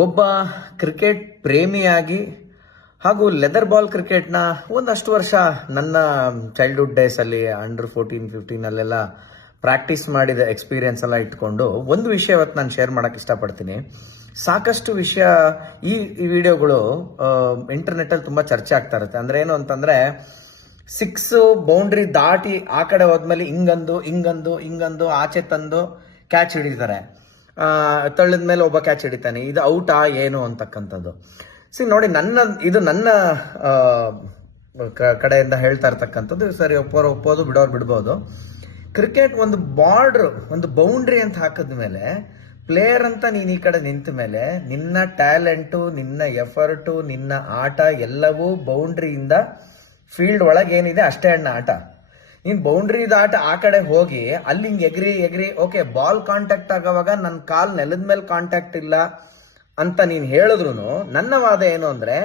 ಒಬ್ಬ ಕ್ರಿಕೆಟ್ ಪ್ರೇಮಿಯಾಗಿ ಹಾಗೂ leather ball ಕ್ರಿಕೆಟ್ನ ಒಂದಷ್ಟು ವರ್ಷ ನನ್ನ ಚೈಲ್ಡ್ಹುಡ್ ಡೇಸಲ್ಲಿ ಅಂಡರ್ 14-15 ಅಲ್ಲೆಲ್ಲ ಪ್ರಾಕ್ಟೀಸ್ ಮಾಡಿದ ಎಕ್ಸ್ಪೀರಿಯನ್ಸ್ ಎಲ್ಲ ಇಟ್ಕೊಂಡು ಒಂದು ವಿಷಯ ಇವತ್ತು ನಾನು ಶೇರ್ ಮಾಡಕ್ಕೆ ಇಷ್ಟಪಡ್ತೀನಿ. ಸಾಕಷ್ಟು ವಿಷಯ ಈ ವಿಡಿಯೋಗಳು ಇಂಟರ್ನೆಟ್ಟಲ್ಲಿ ತುಂಬ ಚರ್ಚೆ ಆಗ್ತಾ ಇರುತ್ತೆ. ಅಂದ್ರೆ ಏನು ಅಂತಂದ್ರೆ 6 ಬೌಂಡ್ರಿ ದಾಟಿ ಆ ಕಡೆ ಹೋದ್ಮೇಲೆ ಹಿಂಗಂದು ಆಚೆ ತಂದು ಕ್ಯಾಚ್ ಹಿಡಿತಾರೆ, ತಳ್ಳಿದ ಮೇಲೆ ಒಬ್ಬ ಕ್ಯಾಚ್ ಹಿಡಿತಾನೆ, ಇದು ಔಟಾ ಏನು ಅಂತಕ್ಕಂಥದ್ದು. ನೋಡಿ, ಇದು ನನ್ನ ಕಡೆಯಿಂದ ಹೇಳ್ತಾ ಇರ್ತಕ್ಕಂಥದ್ದು. ಸರಿ, ಒಪ್ಪೋದು ಬಿಡೋದು. ಕ್ರಿಕೆಟ್ ಒಂದು ಬೌಂಡ್ರಿ ಅಂತ ಹಾಕಿದ್ಮೇಲೆ, ಪ್ಲೇಯರ್ ಅಂತ ನೀನ್ ಈ ಕಡೆ ನಿಂತ ಮೇಲೆ ನಿನ್ನ ಟ್ಯಾಲೆಂಟು, ನಿನ್ನ ಎಫರ್ಟು, ನಿನ್ನ ಆಟ ಎಲ್ಲವೂ ಬೌಂಡ್ರಿಯಿಂದ ಫೀಲ್ಡ್ ಒಳಗೆ ಏನಿದೆ ಅಷ್ಟೇ ಅಣ್ಣ ಆಟ. ನೀನ್ ಬೌಂಡ್ರಿ ಆಟ ಆ ಕಡೆ ಹೋಗಿ ಅಲ್ಲಿ ಹಿಂಗ್ ಎಗ್ರಿ ಓಕೆ, ಬಾಲ್ ಕಾಂಟ್ಯಾಕ್ಟ್ ಆಗೋವಾಗ ನನ್ನ ಕಾಲ್ ನೆಲದ ಮೇಲೆ ಕಾಂಟ್ಯಾಕ್ಟ್ ಇಲ್ಲ ಅಂತ ನೀನ್ ಹೇಳಿದ್ರು ನನ್ನ ವಾದ ಏನು ಅಂದ್ರೆ,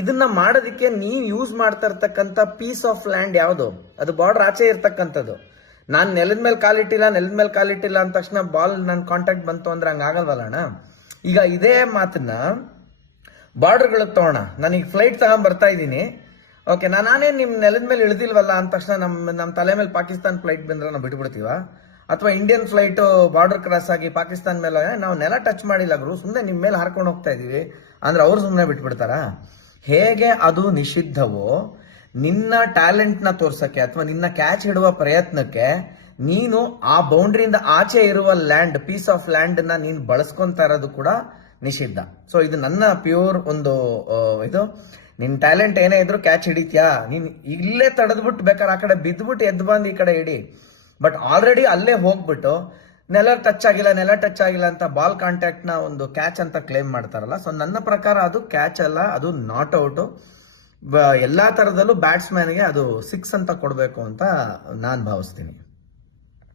ಇದನ್ನ ಮಾಡೋದಕ್ಕೆ ನೀನ್ ಯೂಸ್ ಮಾಡ್ತಾ ಇರ್ತಕ್ಕಂಥ ಪೀಸ್ ಆಫ್ ಲ್ಯಾಂಡ್ ಯಾವುದು, ಅದು ಬಾರ್ಡರ್ ಆಚೆ ಇರ್ತಕ್ಕಂಥದ್ದು. ನಾನ್ ನೆಲದ ಮೇಲೆ ಕಾಲಿಟ್ಟಿಲ್ಲ ಅಂದ ತಕ್ಷಣ ಬಾಲ್ ನನ್ ಕಾಂಟ್ಯಾಕ್ಟ್ ಬಂತು ಅಂದ್ರೆ ಹಂಗಾಗಲ್ವಲ್ಲ ಅಣ್ಣ. ಈಗ ಇದೇ ಮಾತನ್ನ ಬಾರ್ಡರ್ಗಳಿಗೆ ತಗೋಣ. ನಾನೀಗ ಫ್ಲೈಟ್ ತಗೊಂಡ್ ಬರ್ತಾ ಇದ್ದೀನಿ, ಓಕೆ, ನಾನೇ ನಿಮ್ ನೆಲದ ಮೇಲೆ ಇಳಿದಿಲ್ವಲ್ಲ ಅಂದ ತಕ್ಷಣ ನಮ್ಮ ತಲೆ ಮೇಲೆ ಪಾಕಿಸ್ತಾನ್ ಫ್ಲೈಟ್ ಬಂದ್ರೆ ನಾವು ಬಿಟ್ಬಿಡ್ತೀವ? ಅಥವಾ ಇಂಡಿಯನ್ ಫ್ಲೈಟ್ ಬಾರ್ಡರ್ ಕ್ರಾಸ್ ಆಗಿ ಪಾಕಿಸ್ತಾನ ಮೇಲೆ ನಾವು ನೆಲ ಟಚ್ ಮಾಡಿಲ್ಲ ಗುರು, ಸುಮ್ಮನೆ ನಿಮ್ ಮೇಲೆ ಹಾರ್ಕೊಂಡು ಹೋಗ್ತಾ ಇದೀವಿ ಅಂದ್ರೆ ಅವ್ರು ಸುಮ್ಮನೆ ಬಿಟ್ಬಿಡ್ತಾರ? ಹೇಗೆ ಅದು ನಿಷಿದ್ಧವೋ, ನಿನ್ನ ಟ್ಯಾಲೆಂಟ್ ನ ತೋರ್ಸಕ್ಕೆ ಅಥವಾ ನಿನ್ನ ಕ್ಯಾಚ್ ಹಿಡುವ ಪ್ರಯತ್ನಕ್ಕೆ ನೀನು ಆ ಬೌಂಡ್ರಿಯಿಂದ ಆಚೆ ಇರುವ ಲ್ಯಾಂಡ್, ಪೀಸ್ ಆಫ್ ಲ್ಯಾಂಡ್ ನ ನೀನು ಬಳಸ್ಕೊಂತ ಇರೋದು ಕೂಡ ನಿಷಿದ್ಧ. ಸೊ ಇದು ನನ್ನ ಪ್ಯೂರ್ ಒಂದು ಇದು. ನಿನ್ ಟ್ಯಾಲೆಂಟ್ ಏನೇ ಇದ್ರು ಕ್ಯಾಚ್ ಹಿಡಿತ್ಯಾ, ನೀನ್ ಇಲ್ಲೇ ತಡೆದ್ಬಿಟ್ಟು ಬೇಕಾದ್ರೆ ಆ ಕಡೆ ಬಿದ್ದ್ಬಿಟ್ಟು ಎದ್ದು ಬಂದು ಈ ಕಡೆ ಹಿಡಿ. ಬಟ್ ಆಲ್ರೆಡಿ ಅಲ್ಲೇ ಹೋಗ್ಬಿಟ್ಟು ನೆಲ ಟಚ್ ಆಗಿಲ್ಲ ಅಂತ ಬಾಲ್ ಕಾಂಟ್ಯಾಕ್ಟ್ ನ ಒಂದು ಕ್ಯಾಚ್ ಅಂತ ಕ್ಲೇಮ್ ಮಾಡ್ತಾರಲ್ಲ. ಸೊ ನನ್ನ ಪ್ರಕಾರ ಅದು ಕ್ಯಾಚ್ ಅಲ್ಲ, ಅದು ನಾಟ್ ಔಟ್. ಎಲ್ಲಾ ತರದಲ್ಲೂ ಬ್ಯಾಟ್ಸ್ಮನ್ಗೆ ಅದು 6 ಅಂತ ಕೊಡ್ಬೇಕು ಅಂತ ನಾನ್ ಭಾವಿಸ್ತೀನಿ.